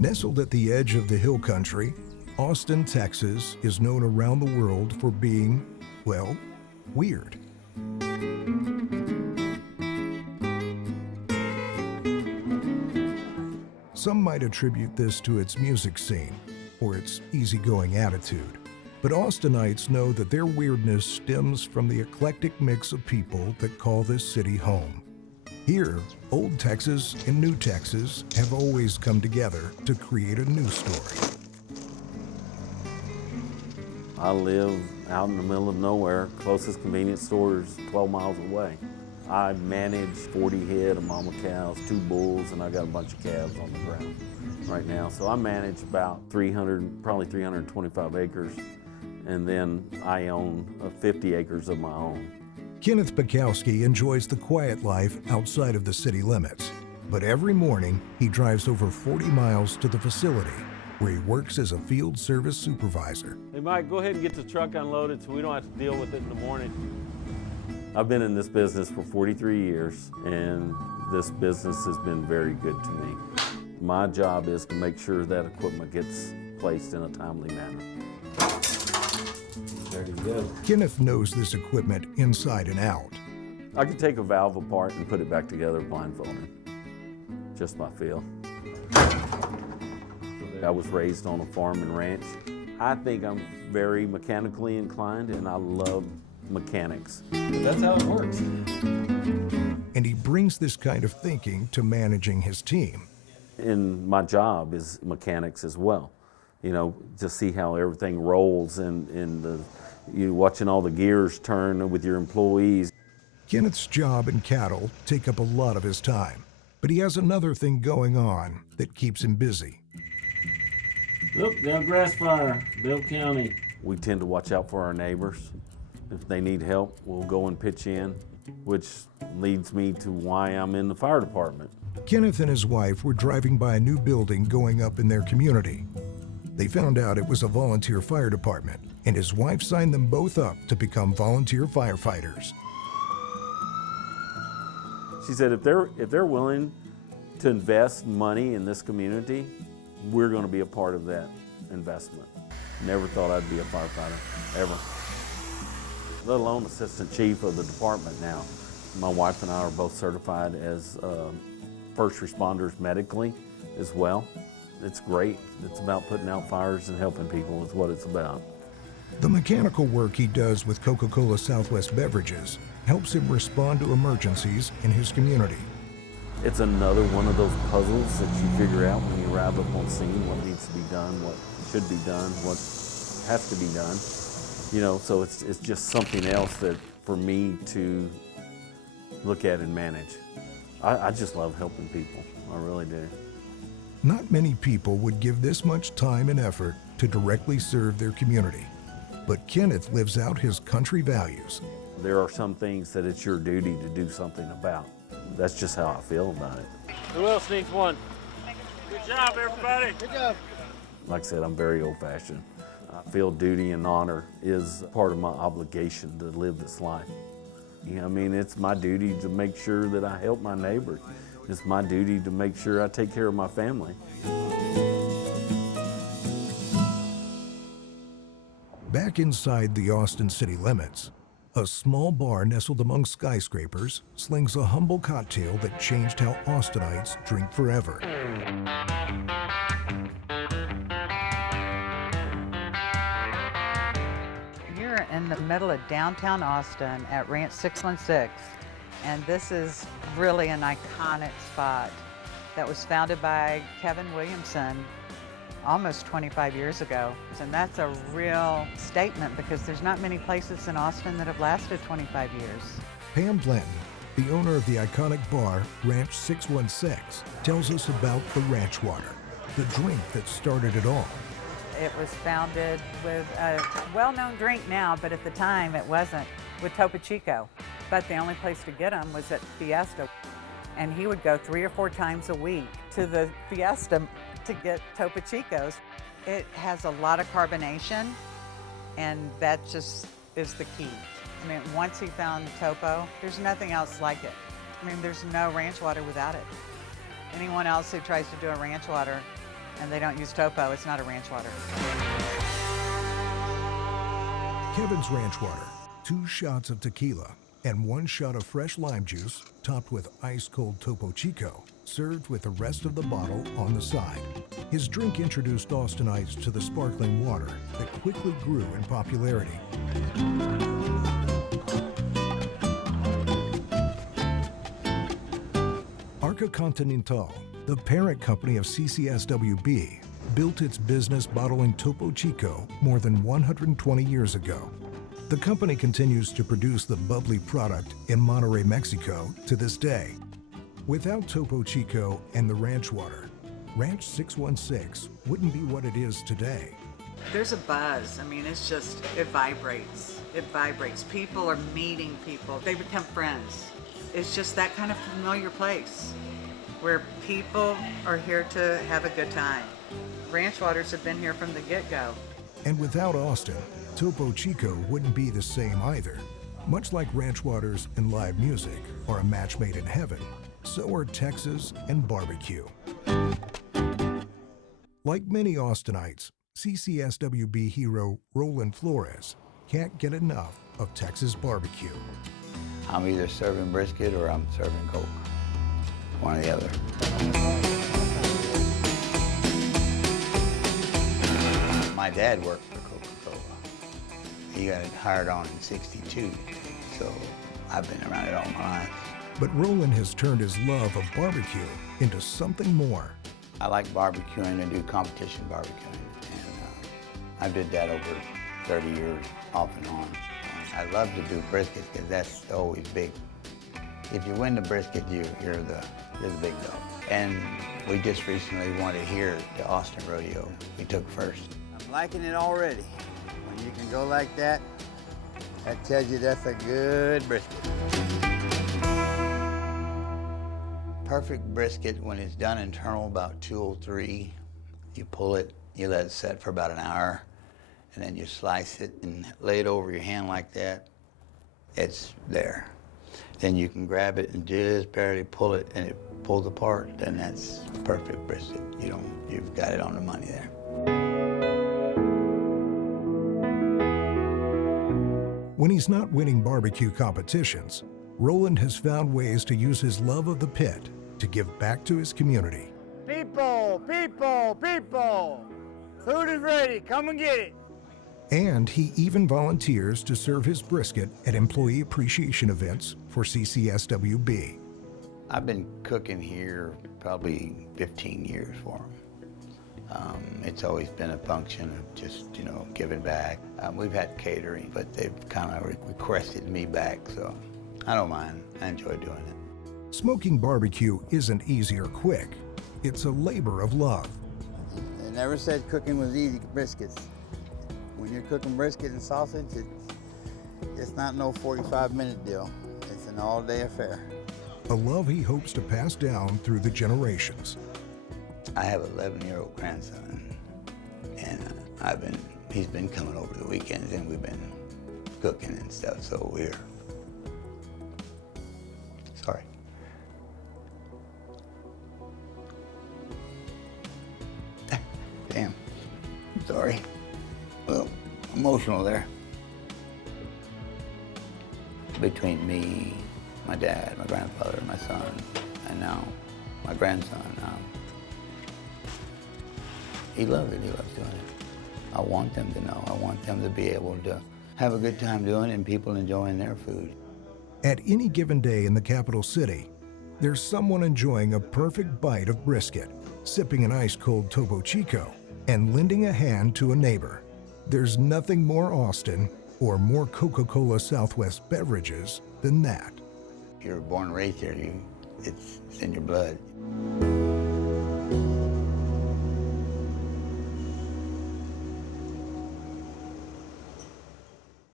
Nestled at the edge of the hill country, Austin, Texas is known around the world for being, well, weird. Some might attribute this to its music scene or its easygoing attitude, but Austinites know that their weirdness stems from the eclectic mix of people that call this city home. Here, Old Texas and New Texas have always come together to create a new story. I live out in the middle of nowhere. Closest convenience store is 12 miles away. I manage 40 head of mama cows, 2 bulls, and I got a bunch of calves on the ground right now. So I manage about 325 acres, and then I own 50 acres of my own. Kenneth Bowski enjoys the quiet life outside of the city limits, but every morning he drives over 40 miles to the facility where he works as a Field Service Supervisor. Hey Mike, go ahead and get the truck unloaded so we don't have to deal with it in the morning. I've been in this business for 43 years, and this business has been very good to me. My job is to make sure that equipment gets placed in a timely manner. There you go. Kenneth knows this equipment inside and out. I can take a valve apart and put it back together blindfolded. Just my feel. I was raised on a farm and ranch. I think I'm very mechanically inclined, and I love mechanics. That's how it works. And he brings this kind of thinking to managing his team. And my job is mechanics as well. You know, to see how everything rolls and you watching all the gears turn with your employees. Kenneth's job and cattle take up a lot of his time, but he has another thing going on that keeps him busy. Look, down grass fire, Bill County. We tend to watch out for our neighbors. If they need help, we'll go and pitch in, which leads me to why I'm in the fire department. Kenneth and his wife were driving by a new building going up in their community. They found out it was a volunteer fire department, and his wife signed them both up to become volunteer firefighters. She said, if they're willing to invest money in this community, we're going to be a part of that investment. Never thought I'd be a firefighter, ever. Let alone assistant chief of the department now. My wife and I are both certified as first responders medically as well. It's great. It's about putting out fires and helping people is what it's about. The mechanical work he does with Coca-Cola Southwest Beverages helps him respond to emergencies in his community. It's another one of those puzzles that you figure out when you arrive up on scene, what needs to be done, what should be done, what has to be done. You know, so it's just something else that for me to look at and manage. I just love helping people, I really do. Not many people would give this much time and effort to directly serve their community, but Kenneth lives out his country values. There are some things that it's your duty to do something about. That's just how I feel about it. Who else needs one? Good job, everybody. Good job. Like I said, I'm very old-fashioned. I feel duty and honor is part of my obligation to live this life. You know, I mean, it's my duty to make sure that I help my neighbors. It's my duty to make sure I take care of my family. Back inside the Austin city limits, a small bar nestled among skyscrapers slings a humble cocktail that changed how Austinites drink forever. You're in the middle of downtown Austin at Ranch 616, and this is really an iconic spot that was founded by Kevin Williamson almost 25 years ago. And that's a real statement because there's not many places in Austin that have lasted 25 years. Pam Blanton, the owner of the iconic bar, Ranch 616, tells us about the ranch water, the drink that started it all. It was founded with a well-known drink now, but at the time it wasn't, with Topo Chico. But the only place to get them was at Fiesta. And he would go 3 or 4 times a week to the Fiesta to get Topo Chicos. It has a lot of carbonation, and that just is the key. I mean, once he found Topo, there's nothing else like it. I mean, there's no ranch water without it. Anyone else who tries to do a ranch water and they don't use Topo, it's not a ranch water. Kevin's Ranch Water, 2 shots of tequila and 1 shot of fresh lime juice topped with ice-cold Topo Chico, served with the rest of the bottle on the side. His drink introduced Austinites to the sparkling water that quickly grew in popularity. Arca Continental, the parent company of CCSWB, built its business bottling Topo Chico more than 120 years ago. The company continues to produce the bubbly product in Monterrey, Mexico to this day. Without Topo Chico and the ranch water, Ranch 616 wouldn't be what it is today. There's a buzz. I mean, it's just, it vibrates. It vibrates. People are meeting people. They become friends. It's just that kind of familiar place where people are here to have a good time. Ranch waters have been here from the get-go. And without Austin, Topo Chico wouldn't be the same either. Much like ranch waters and live music are a match made in heaven, so are Texas and barbecue. Like many Austinites, CCSWB hero Roland Flores can't get enough of Texas barbecue. I'm either serving brisket or I'm serving Coke. One or the other. My dad worked for Coca-Cola. He got hired on in '62, so I've been around it all my life. But Roland has turned his love of barbecue into something more. I like barbecuing and do competition barbecuing, and I did that over 30 years, off and on. I love to do brisket because that's always big. If you win the brisket, you're the big dog. And we just recently won it here at the Austin Rodeo. We took first. I'm liking it already. When you can go like that, that tells you that's a good brisket. Perfect brisket, when it's done internal about 203, you pull it, you let it set for about an hour, and then you slice it and lay it over your hand like that. It's there. Then you can grab it and just barely pull it, and it pulls apart. Then that's perfect brisket. You've got it on the money there. When he's not winning barbecue competitions, Roland has found ways to use his love of the pit to give back to his community. People, people, people! Food is ready, come and get it. And he even volunteers to serve his brisket at employee appreciation events for CCSWB. I've been cooking here probably 15 years for him. It's always been a function of just, giving back. We've had catering, but they've kind of requested me back, so I don't mind. I enjoy doing it. Smoking barbecue isn't easy or quick. It's a labor of love. They never said cooking was easy, briskets. When you're cooking brisket and sausage, it's not no 45-minute deal. It's an all-day affair. A love he hopes to pass down through the generations. I have an 11-year-old grandson, and he's been coming over the weekends, and we've been cooking and stuff, so we're sorry. Damn, sorry. Well, emotional there. Between me, my dad, my grandfather, my son, and now my grandson. He loves it, he loves doing it. I want them to know, I want them to be able to have a good time doing it and people enjoying their food. At any given day in the capital city, there's someone enjoying a perfect bite of brisket, sipping an ice-cold Topo Chico, and lending a hand to a neighbor. There's nothing more Austin or more Coca-Cola Southwest Beverages than that. You're born and raised here, it's in your blood.